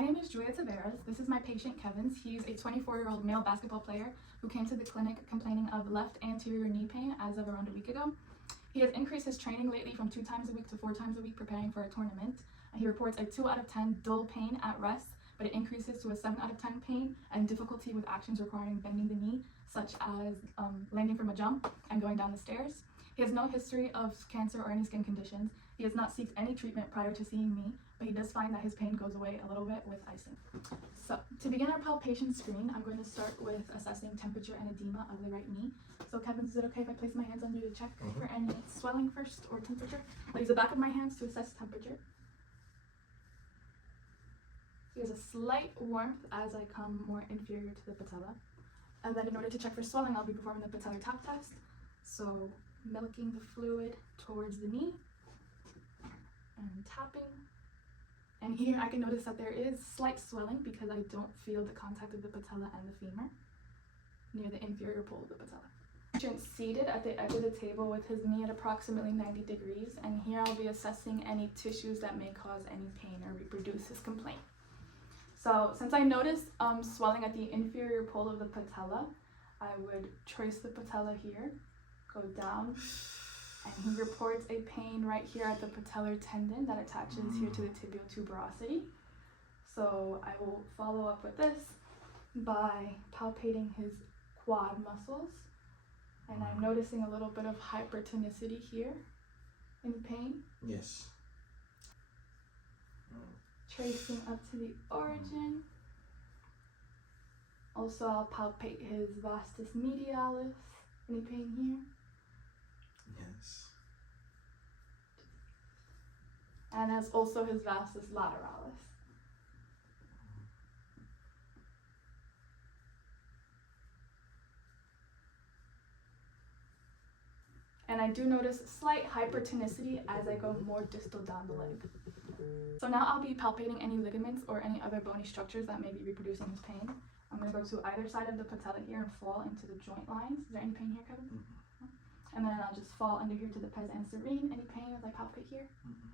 My name is Julia Taveras. This is my patient Kevins. He's a 24-year-old male basketball player who came to the clinic complaining of left anterior knee pain as of around a week ago. He has increased his training lately from 2 times a week to 4 times a week preparing for a tournament. He reports a 2 out of 10 dull pain at rest, but it increases to a 7 out of 10 pain and difficulty with actions requiring bending the knee, such as landing from a jump and going down the stairs. He has no history of cancer or any skin conditions. He has not sought any treatment prior to seeing me, but he does find that his pain goes away a little bit with icing. So, to begin our palpation screen, I'm going to start with assessing temperature and edema of the right knee. So Kevin, is it okay if I place my hands on you to check for any swelling first or temperature? I'll use the back of my hands to assess temperature. There's a slight warmth as I come more inferior to the patella. And then in order to check for swelling, I'll be performing the patellar tap test. So milking the fluid towards the knee and tapping. And here I can notice that there is slight swelling because I don't feel the contact of the patella and the femur near the inferior pole of the patella. Patient seated at the edge of the table with his knee at approximately 90 degrees, and here I'll be assessing any tissues that may cause any pain or reproduce his complaint. So since I noticed swelling at the inferior pole of the patella, I would trace the patella here, go down, and he reports a pain right here at the patellar tendon that attaches here to the tibial tuberosity. So I will follow up with this by palpating his quad muscles, and I'm noticing a little bit of hypertonicity here in pain. Yes. Tracing up to the origin. Also, I'll palpate his vastus medialis. Any pain here? Yes. And as also his vastus lateralis. And I do notice slight hypertonicity as I go more distal down the leg. So now I'll be palpating any ligaments or any other bony structures that may be reproducing his pain. I'm going to go to either side of the patella here and fall into the joint lines. Is there any pain here, Kevin? Mm-hmm. And then I'll just fall under here to the pes anserine. Any pain as I palpate here? Mm-hmm.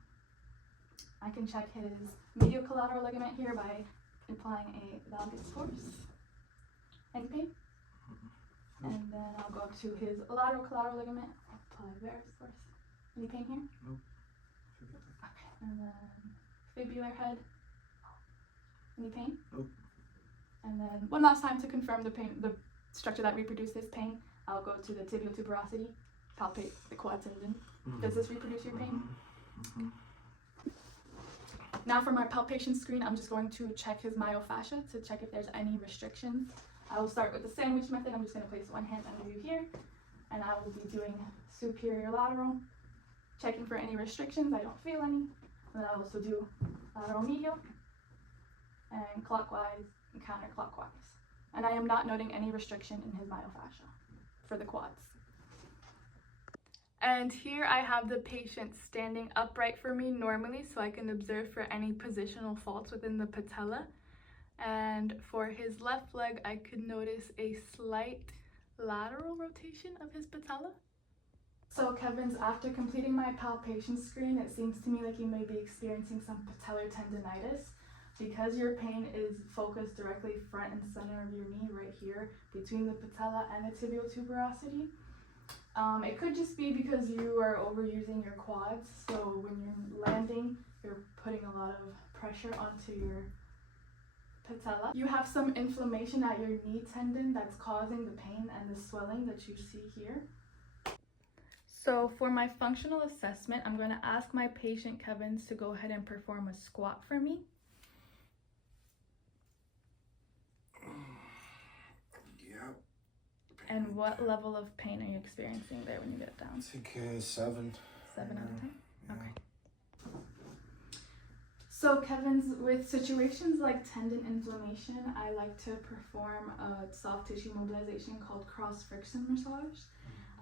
I can check his medial collateral ligament here by applying a valgus force. Any pain? Mm-hmm. And then I'll go up to his lateral collateral ligament, apply varus force. Any pain here? Nope. Okay. And then fibular head. Any pain? Nope. And then one last time to confirm the pain, the structure that reproduced this pain, I'll go to the tibial tuberosity, palpate the quad tendon. Does this reproduce your pain? Mm-hmm. Now for my palpation screen, I'm just going to check his myofascia to check if there's any restrictions. I will start with the sandwich method. I'm just going to place one hand under you here, and I will be doing superior lateral, checking for any restrictions. I don't feel any. And then I'll also do lateral medial and clockwise and counterclockwise. And I am not noting any restriction in his myofascia for the quads. And here I have the patient standing upright for me normally so I can observe for any positional faults within the patella. And for his left leg, I could notice a slight lateral rotation of his patella. So Kevin's, after completing my palpation screen, it seems to me like you may be experiencing some patellar tendinitis. Because your pain is focused directly front and center of your knee right here between the patella and the tibial tuberosity. It could just be because you are overusing your quads, so when you're landing, you're putting a lot of pressure onto your patella. You have some inflammation at your knee tendon that's causing the pain and the swelling that you see here. So for my functional assessment, I'm going to ask my patient Kevins to go ahead and perform a squat for me. And what level of pain are you experiencing there when you get down? I think 7. 7 out of 10? Yeah. Okay. So Kevin's, with situations like tendon inflammation, I like to perform a soft tissue mobilization called cross friction massage.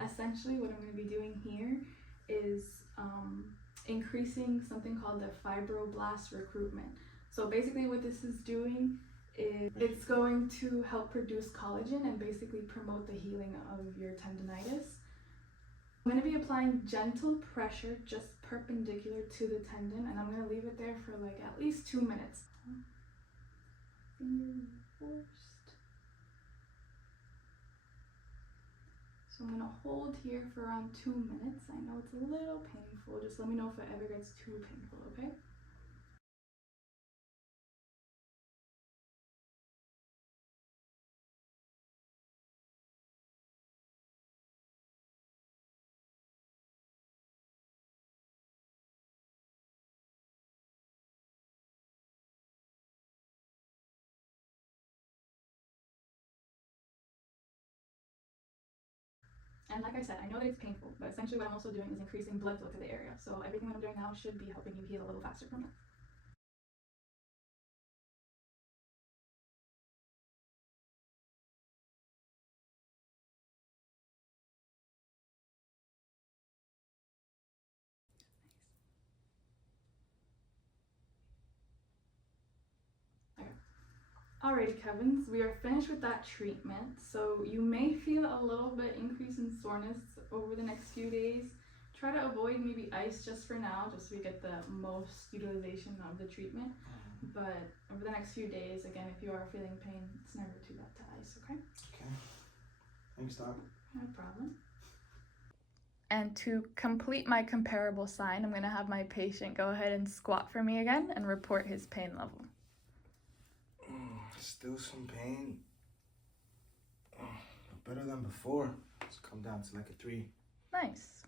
Essentially what I'm going to be doing here is increasing something called the fibroblast recruitment. So basically what this is doing is it's going to help produce collagen and basically promote the healing of your tendinitis. I'm going to be applying gentle pressure just perpendicular to the tendon, and I'm going to leave it there for like at least 2 minutes. finger first. So I'm gonna hold here for around 2 minutes. I know it's a little painful. Just let me know if it ever gets too painful, okay? And like I said, I know that it's painful, but essentially what I'm also doing is increasing blood flow to the area. So everything that I'm doing now should be helping you heal a little faster from it. Alrighty, Kevins, we are finished with that treatment. So you may feel a little bit increase in soreness over the next few days. Try to avoid maybe ice just for now, just so we get the most utilization of the treatment. But over the next few days, again, if you are feeling pain, it's never too bad to ice, okay? Okay. Thanks, Doc. No problem. And to complete my comparable sign, I'm going to have my patient go ahead and squat for me again and report his pain level. Still some pain. Better than before. It's come down to like a 3. Nice.